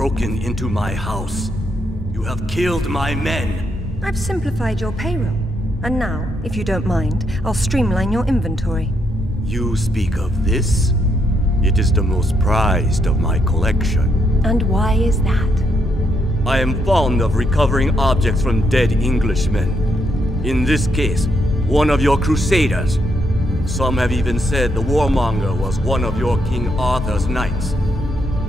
broken into my house. You have killed my men. I've simplified your payroll. And now, if you don't mind, I'll streamline your inventory. You speak of this? It is the most prized of my collection. And why is that? I am fond of recovering objects from dead Englishmen. In this case, one of your crusaders. Some have even said the warmonger was one of your King Arthur's knights.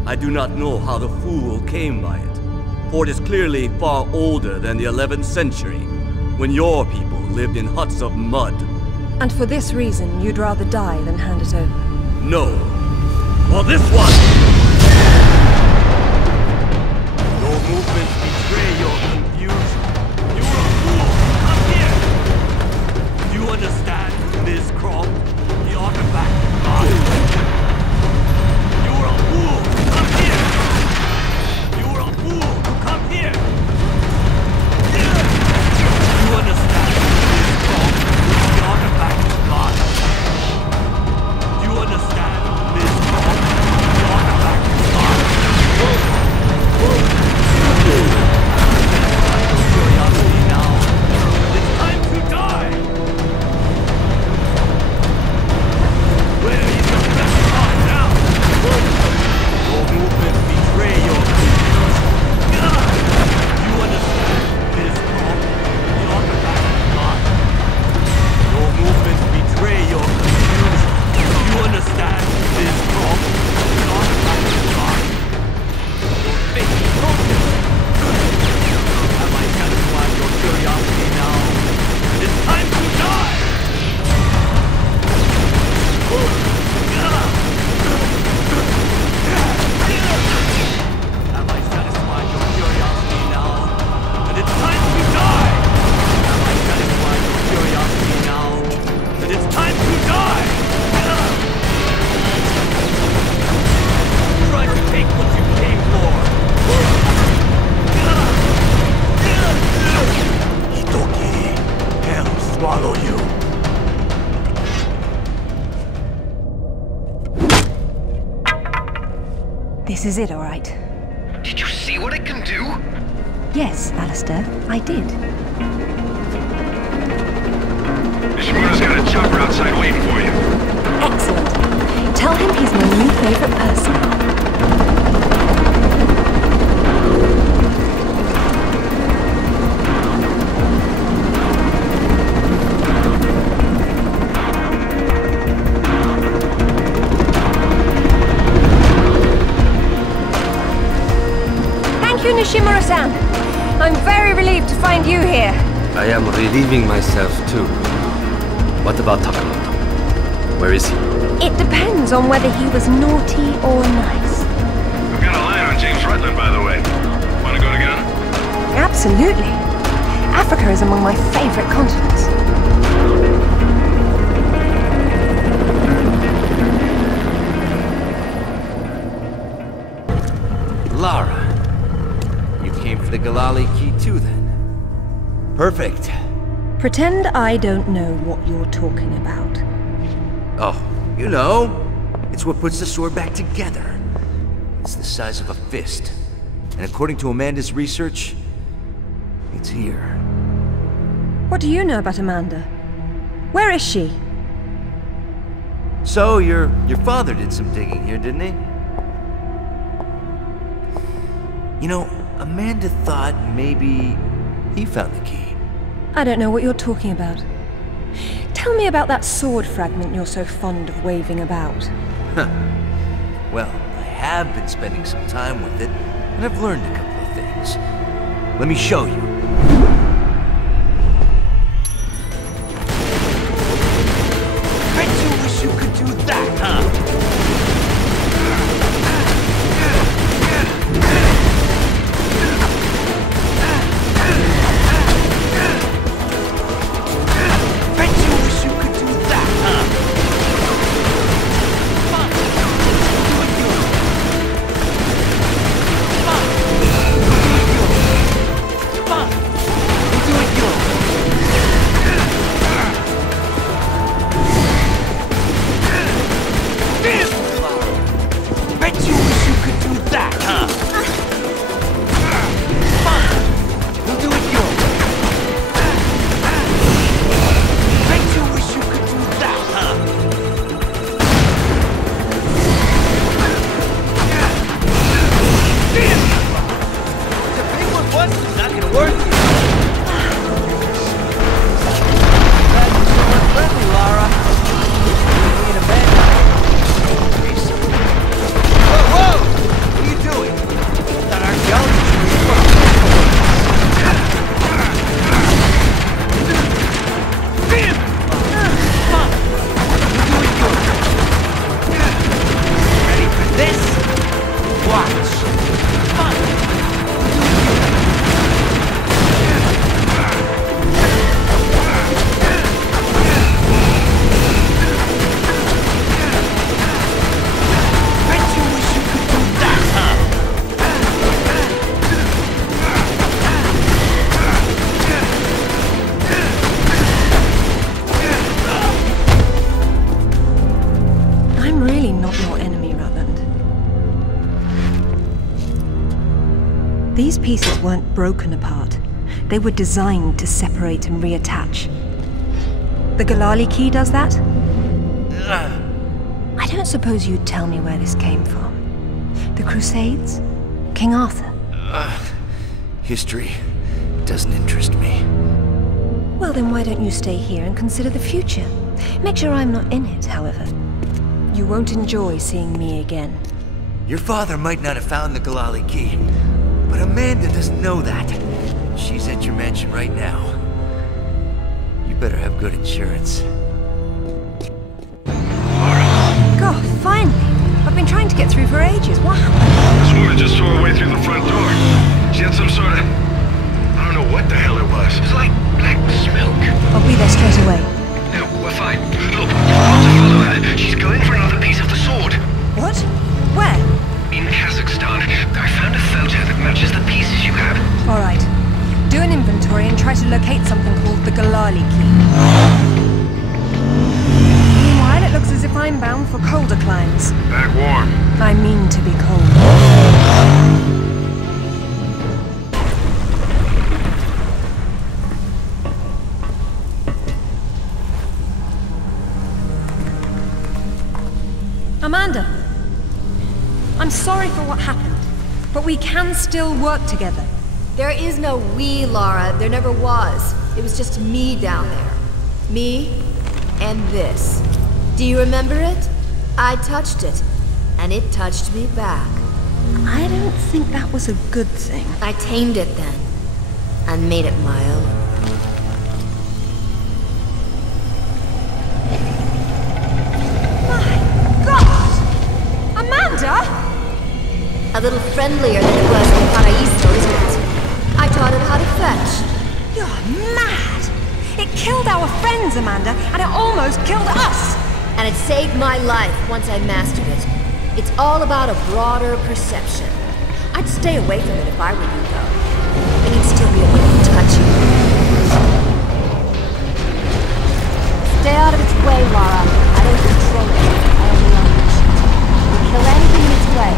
I do not know how the fool came by it, for it is clearly far older than the 11th century, when your people lived in huts of mud. And for this reason, you'd rather die than hand it over? No. For this one! Your movements betray your confusion. You're a fool! Come here! Do you understand, Miss Krom? The artifact is mine. You're a fool! Come here! You're a fool! Come here! Do you understand, Miss Krom? The artifact is mine. Do you understand, Miss Krom? The artifact is mine. Curiosity now. It's time to die! Where is your best part now? Your movements betray your confusion. You understand, Miss Krom? The artifact is mine. Your movements betray your confusion. You understand, Miss Krom? The artifact is mine. Your face is broken. Have I satisfied your curiosity now? It's time to die! Have I satisfied your curiosity now? And it's time to die! Have I satisfied your curiosity now? And it's time to die! Try to take what you came for! Hitoki, hell swallow you! This is it, all right. Did you see what it can do? Yes, Alistair, I did. Shimura's got a chopper outside waiting for you. Excellent. Tell him he's my new favorite person. Thank you, Nishimura-san. I'm very relieved to find you here. I am relieving myself too. What about Takamoto? Where is he? It depends on whether he was naughty or nice. We've got a line on James Rutland, by the way. Want to go together? Absolutely. Africa is among my favorite continents. Lara. You came for the Galali key too then? Perfect. Pretend I don't know what you're talking about. Oh, you know. It's what puts the sword back together. It's the size of a fist. And according to Amanda's research, it's here. What do you know about Amanda? Where is she? So, your father did some digging here, didn't he? You know, Amanda thought maybe he found the key. I don't know what you're talking about. Tell me about that sword fragment you're so fond of waving about. Well, I have been spending some time with it, and I've learned a couple of things. Let me show you. I do wish you could do that, huh? Fine. pieces weren't broken apart. They were designed to separate and reattach. The Galali key does that? I don't suppose you'd tell me where this came from. The Crusades? King Arthur? History doesn't interest me. Well, then why don't you stay here and consider the future? Make sure I'm not in it, however. You won't enjoy seeing me again. Your father might not have found the Galali key, but Amanda doesn't know that. She's at your mansion right now. You better have good insurance. God, finally! I've been trying to get through for ages. What happened? This woman just tore her way through the front door. She had some sort of... I don't know what the hell it was. It's like black smoke. I'll be there straight away. No, we're fine. Look, you've got to follow her. She's going for another piece of the sword. What? Where? In Kazakhstan, I found a photo that matches the pieces you have. All right. Do an inventory and try to locate something called the Galali key. Meanwhile, it looks as if I'm bound for colder climes. Back warm. I mean to be cold. Amanda! I'm sorry for what happened, but we can still work together. There is no we, Lara. There never was. It was just me down there. Me and this. Do you remember it? I touched it, and it touched me back. I don't think that was a good thing. I tamed it then, and made it my own. My God! Amanda! A little friendlier than it was in Paraíso, isn't it? I taught it how to fetch. You're mad! It killed our friends, Amanda, and it almost killed us! And it saved my life once I mastered it. It's all about a broader perception. I'd stay away from it if I were you, though. I need to still be able to touch you. Stay out of its way, Lara. I don't control it. I only unleash it. We'll kill anything in its way.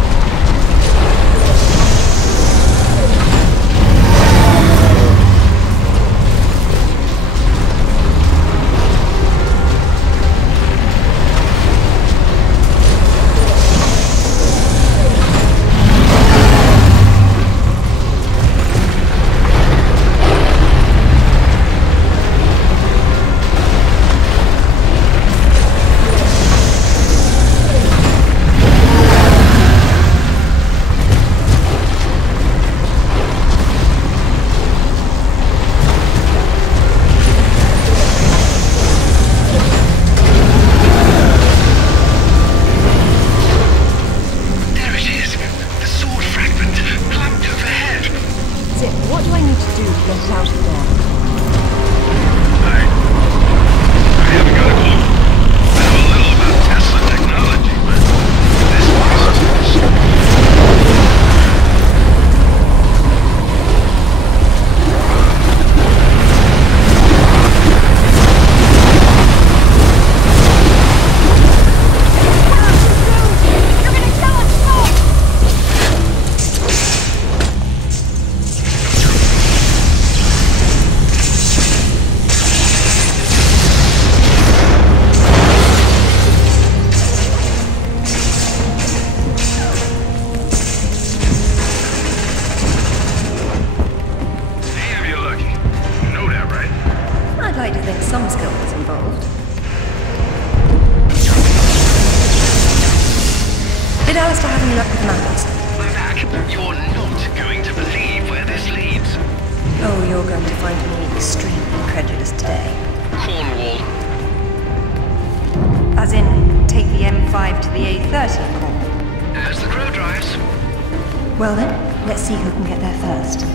Well then, let's see who can get there first.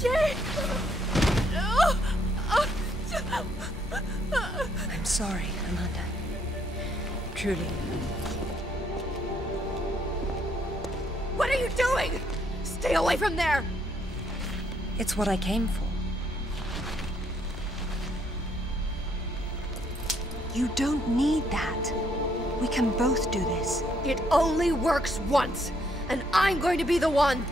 Jane! I'm sorry, Amanda. Truly. What are you doing? Stay away from there! It's what I came for. You don't need that. We can both do this. It only works once, and I'm going to be the one.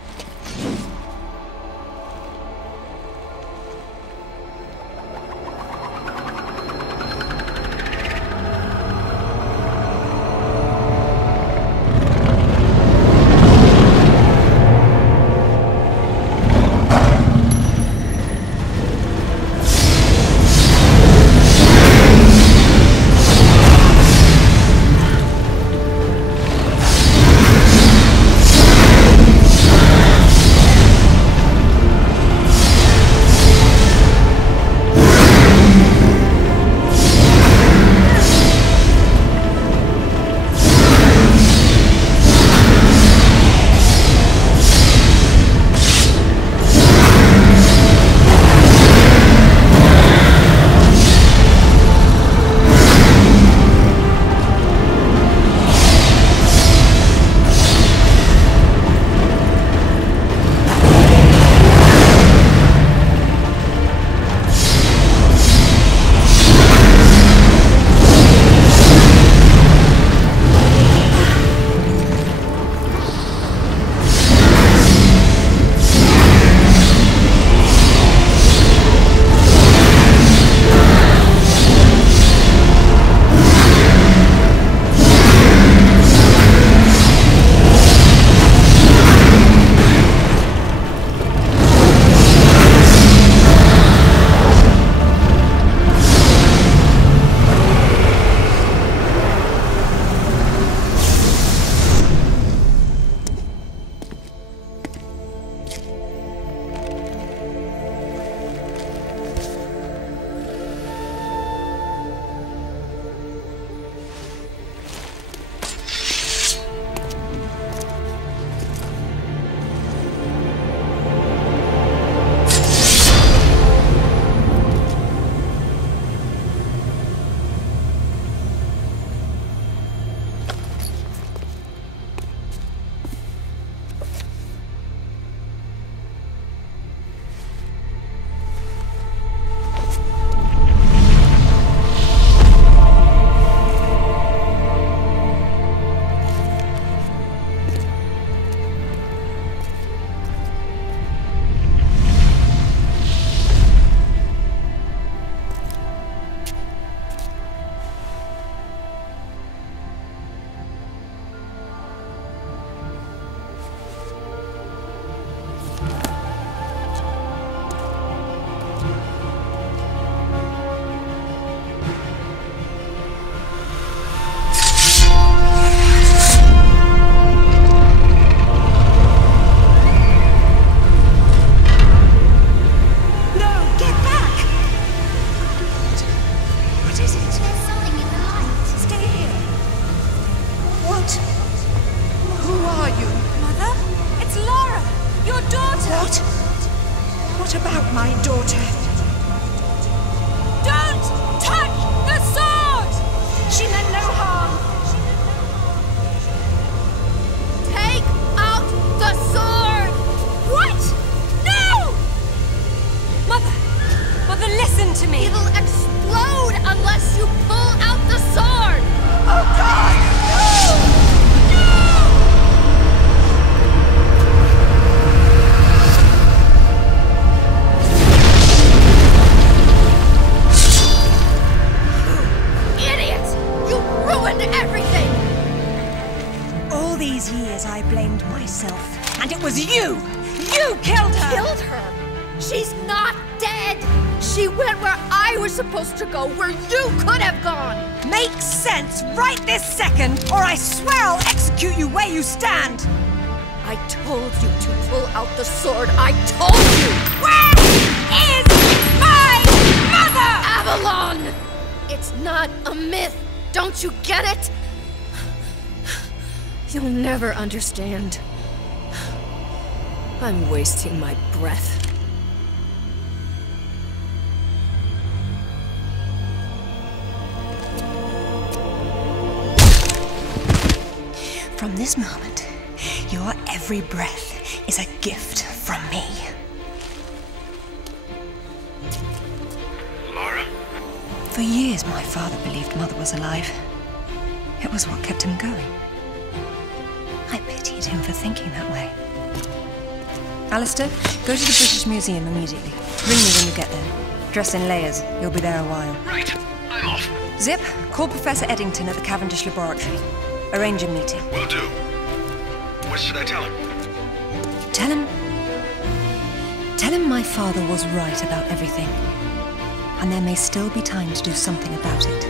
What about my daughter? Don't touch the sword! She meant no harm. Take out the sword! What? No! Mother, listen to me. It'll explode unless you pull out the sword! Oh God! No! Everything! All these years I blamed myself, and it was you! You killed her! Killed her? She's not dead! She went where I was supposed to go, where you could have gone! Makes sense right this second, or I swear I'll execute you where you stand! I told you to pull out the sword. I told you! Where is my mother? Avalon! It's not a myth. Don't you get it? You'll never understand. I'm wasting my breath. From this moment, your every breath is a gift from me. Lara? For years, my father believed Mother was alive. It was what kept him going. I pitied him for thinking that way. Alistair, go to the British Museum immediately. Ring me when you get there. Dress in layers. You'll be there a while. Right. I'm off. Zip, call Professor Eddington at the Cavendish Laboratory. Arrange a meeting. Will do. What should I tell him? Tell him my father was right about everything. And there may still be time to do something about it.